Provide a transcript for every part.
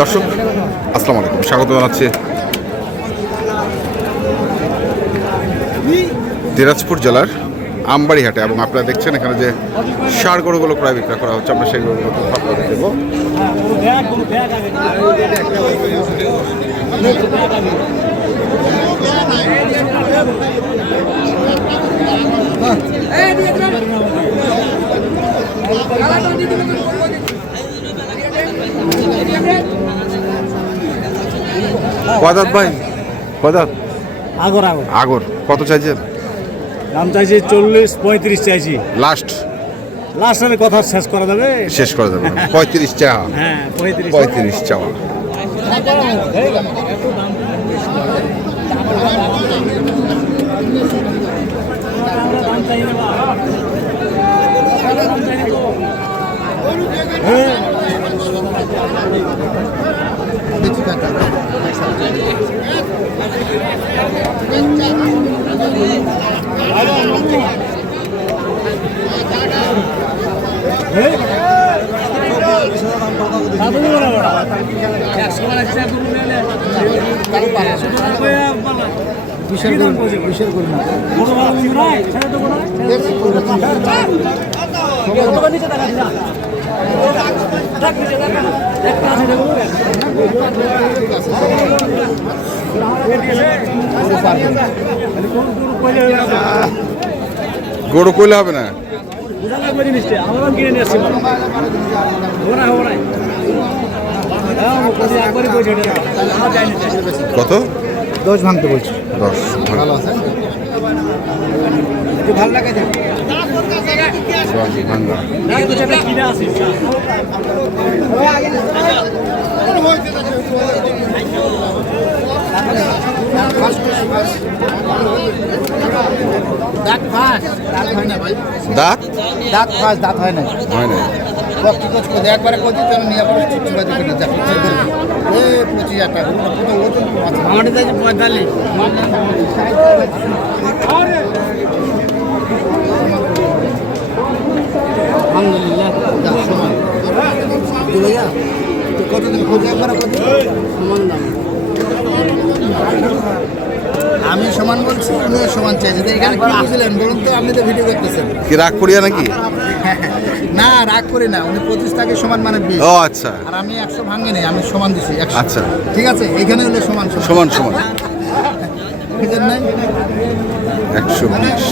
দর্শক, আসসালামু আলাইকুম। স্বাগত জানাচ্ছি দিনাজপুর জেলার আমবাড়িহাটে এবং আপনারা দেখছেন এখানে যে সার গরুগুলো প্রায় বিক্রয় করা হচ্ছে, আমরা সেই গরুগুলো আপনাদের দেবো কদাত ভাই কদাত আগর আগর। আগর কত চাইছেন? দাম চাইছি চল্লিশ পঁয়ত্রিশ চাইছি। লাস্ট? লাস্টের কথা শেষ করা যাবে। শেষ করে দেবেন পঁয়ত্রিশ চা। হ্যাঁ পঁয়ত্রিশ। চাওয়া গরু কইলে হবে না আমরা কিনে নিয়ে আসছি ওরা ওরা একবারই পয়সা আমার যায়নি কত দশ ভাঙতে বলছি দশ ভালো কইলে হবে না? কত? দশ ভাঙতে বলছি। দশ ভালো আছে। ভালো লাগে দাঁত? দাঁত ফাঁস দাঁত হয় না হয় না একবারে কদি তো নিয়ে আবার চুচি বাজি করে যা পিছিয়ে করে এ পঁচিশ হাজার টাকা। পুরো ওজন আছে আমাদের পঁয়তাল্লিশ আলহামদুলিল্লাহ যা, সমান দিলে যা তো কত দিন কদি একবারে কদি সমান দাম আমি সমান বলছি উনিও সমান চাইছে। তো এখানে কি বুঝলেন বলুন তো আপনি তো ভিডিও করতেছেন। কি রাগ করিয়া নাকি? না রাগ করি না উনি পঁচিশ টাকা সমান মানে বিশ। ও আচ্ছা। আর আমি একশো ভাঙে নেই আমি সমান দিছি আচ্ছা। ঠিক আছে এখানে হলে সমান সমান। সমান একশো বিশ।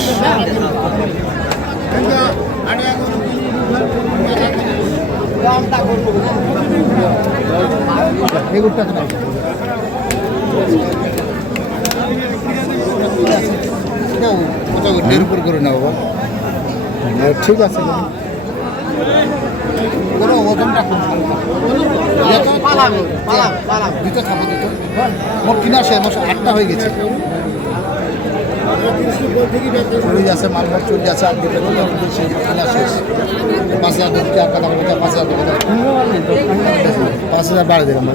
উপর করে হ্যাঁ, ঠিক আছে কোনো ওজনটা কম দিতে দিতে মোট কিনা শেষ মাসে আটটা হয়ে গেছে। আছে মালঘাট চল্লিশ আছে আর দুটো কিনা পাঁচ হাজার দুটো কথা বলতে পাঁচ হাজার টাকা পাঁচ হাজার বাড়ে হাজার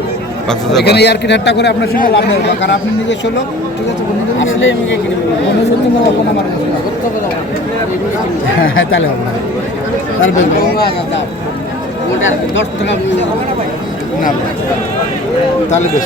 এখানে ইয়ার্কি ঠাট্টা করে আপনার সঙ্গে লাভ নেই কারণ আপনি নিজে ষোলো ঠিক আছে আসলে সত্যি কোনো কোনো আমার হ্যাঁ তাহলে হবে না। তাহলে বেশ দশ টাকা। না তাহলে বেশ।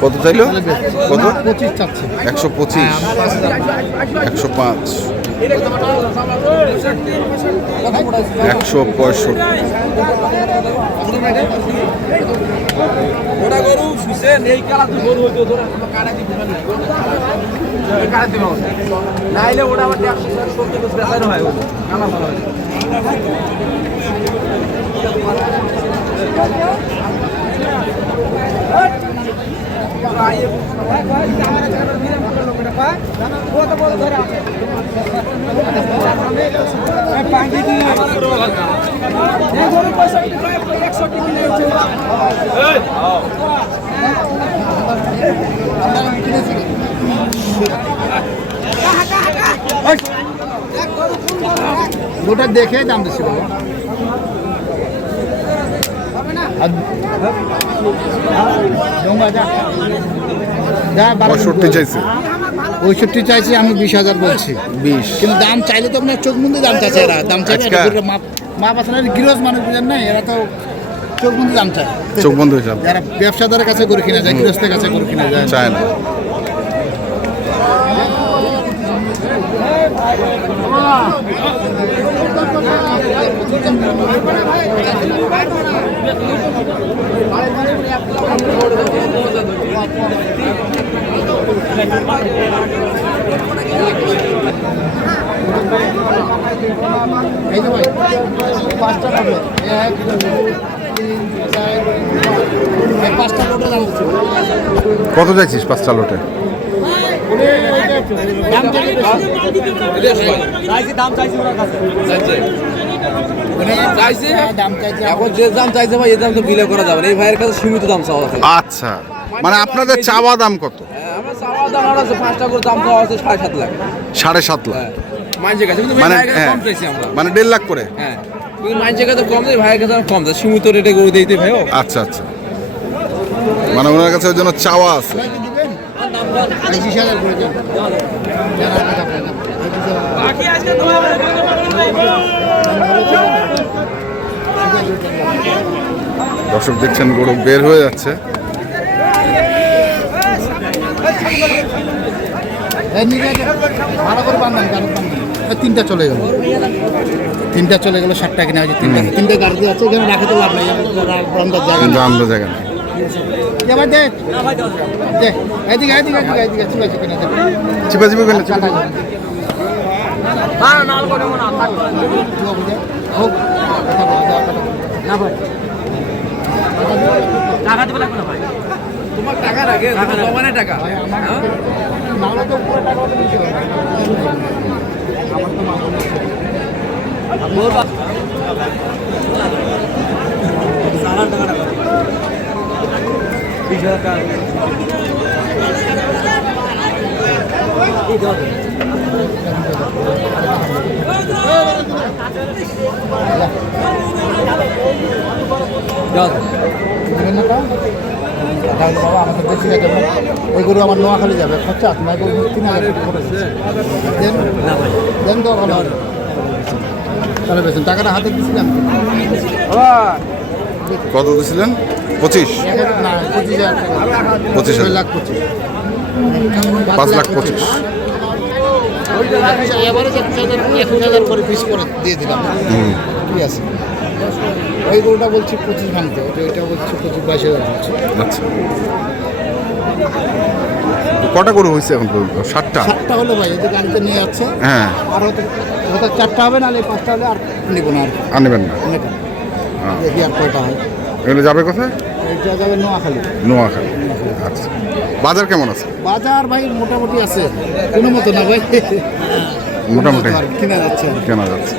কত চাইলো? কত? পঁচিশ চাচ্ছে। একশো পঁচিশ। একশো পাঁচ। একশো পঁয়ষট্টি। ওটা গরু শুছেন এই কালা তুই গরু হইতো তোরা কাটা দিতে কাটা দিবে নাইলে ওটা আবার হয় হয় ওটা দেখে দাম দিচ্ছি বাবা যা যা বারো পঁয়ষট্টি চাইছে। পঁয়ষট্টি চাইছি আমি বিশ হাজার বলছি। বিশ। কিন্তু দাম চাইলে তো আপনার চোখ মুন্দে দাম চাইছে এরা। দাম চাইছে মাপ মাপ না গৃহস্থ মানুষ বুঝেন না এরা তো চোখ মুন্দে দাম চায়। চোখ বন্ধ যারা ব্যবসাদারের কাছে করে কিনা যায় গৃহস্থের কাছে করে কিনা যায়। চায় না। এই যে ভাই পাঁচটা নোট এক তিন চার পাঁচটা নোটের দাম কত চাইছিস পাঁচটা লোটে? দাম চাইলে বেশি। দাম চাইছে এখন যে দাম চাইছে ভাই এই দাম তো বিলে করা যাবে না। এই ভাইয়ের কাছে সীমিত দাম চাওয়া আচ্ছা। মানে আপনাদের চাওয়া দাম কত? আমরা চাওয়া দাম আছে পাঁচটা করে দাম চাওয়া আছে সাড়ে সাত লাখ। সাড়ে সাত লাখ। হ্যাঁ। মানে হ্যাঁ। মানে দেড় লাখ করে? হ্যাঁ। কাছে কম দেয় ভাইয়ের কাছে আমরা কম দেয় সীমিত রেটে গরু দিতে আচ্ছা আচ্ছা। মানে ওনার কাছে ওই জন্য চাওয়া আছে। দর্শক দেখছেন গরু বের হয়ে যাচ্ছে। ভালো করে বান্ধান গাড়ি বান্ধান তিনটা চলে গেল। তিনটা চলে গেল ষাট টাকা কিনা হয়েছে তিনটা। তিনটা গাড়ি আছে এখানে রাখে তো লাভ নাই। বান্ধার জায়গা। কিন্তু আমরা নেই চিপা চিপি ফেলে যাবে। তুইও বুঝে। হোক। তোমার টাকা। রাখে জমানে টাকা তো পুরো টাকা ওটা নিতে হবে। আমার তো মাল হচ্ছে। দিবেন না তা? তাহলে বাবা আমাদের বেশি যাবে ওই গরু আমার নোয়াখালী যাবে খরচা আছে না গরু তিন হাজার। দেন তো ভালো তাহলে বেশি টাকাটা হাতে দিচ্ছিলাম কত দিয়েছিলেন পঁচিশ না পঁচিশ হাজার। টাকা পঁচিশ হাজার। লাখ পঁচিশ। পাঁচ লাখ পঁচিশ। ওই গরুটা বলছি পঁচিশ ভাঙতে এটা বলছি পঁচিশ বাইশ হাজার আচ্ছা। কটা গরু হয়েছে এখন পর্যন্ত? ষাটটা সাতটা? হলো ভাই এই গাড়িতে নিয়ে যাচ্ছে হ্যাঁ। আর হয়তো চারটা হবে নাহলে পাঁচটা হলে আর নিবো না। আর নেবেন না। দেখি আর কয়টা হয়। এগুলো যাবে কোথায়? এইটা যাবে নোয়াখালী। নোয়াখালী। আচ্ছা। বাজার কেমন আছে? বাজার ভাই মোটামুটি আছে। কোনো মতো না ভাই। মোটামুটি। যাচ্ছে কেনা যাচ্ছে।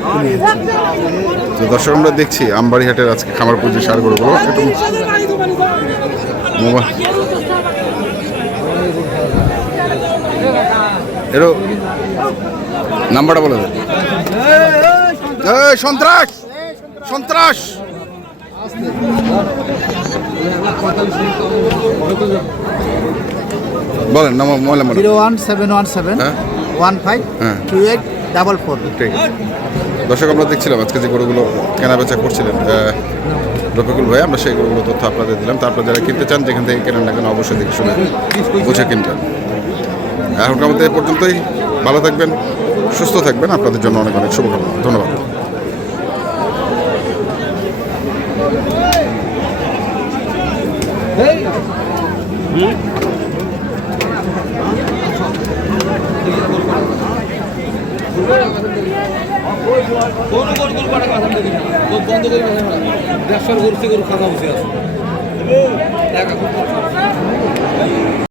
তো দর্শক আমরা দেখছি আমবাড়ি হাটের আজকে খামার পুঁজি সার গরুগুলো একটু এরো নাম্বারটা বলে দেন সন্ত্রাস! সন্ত্রাস! বলেন নাম mobile number zero one seven one seven হ্যাঁ। ওয়ান ফাইভ হ্যাঁ। Two eight double four. ঠিক। দর্শক আমরা দেখছিলাম আজকে যে গরুগুলো কেনা বেচা করছিলেন রফিকুল ভাই আমরা সেই গরুগুলো তথ্য আপনাদের দিলাম। তারপর যারা কিনতে চান যেখান থেকে কেনেন না কেন অবশ্যই দেখে শুনে বুঝে কিনবেন। এখনকার মধ্যে এ পর্যন্তই। ভালো থাকবেন সুস্থ থাকবেন। আপনাদের জন্য অনেক অনেক শুভকামনা। ধন্যবাদ। গরু গরু গরু পাটা কথা কথা বলা। ব্যবসার গরু গরু খাতা বসে আছে। দেখা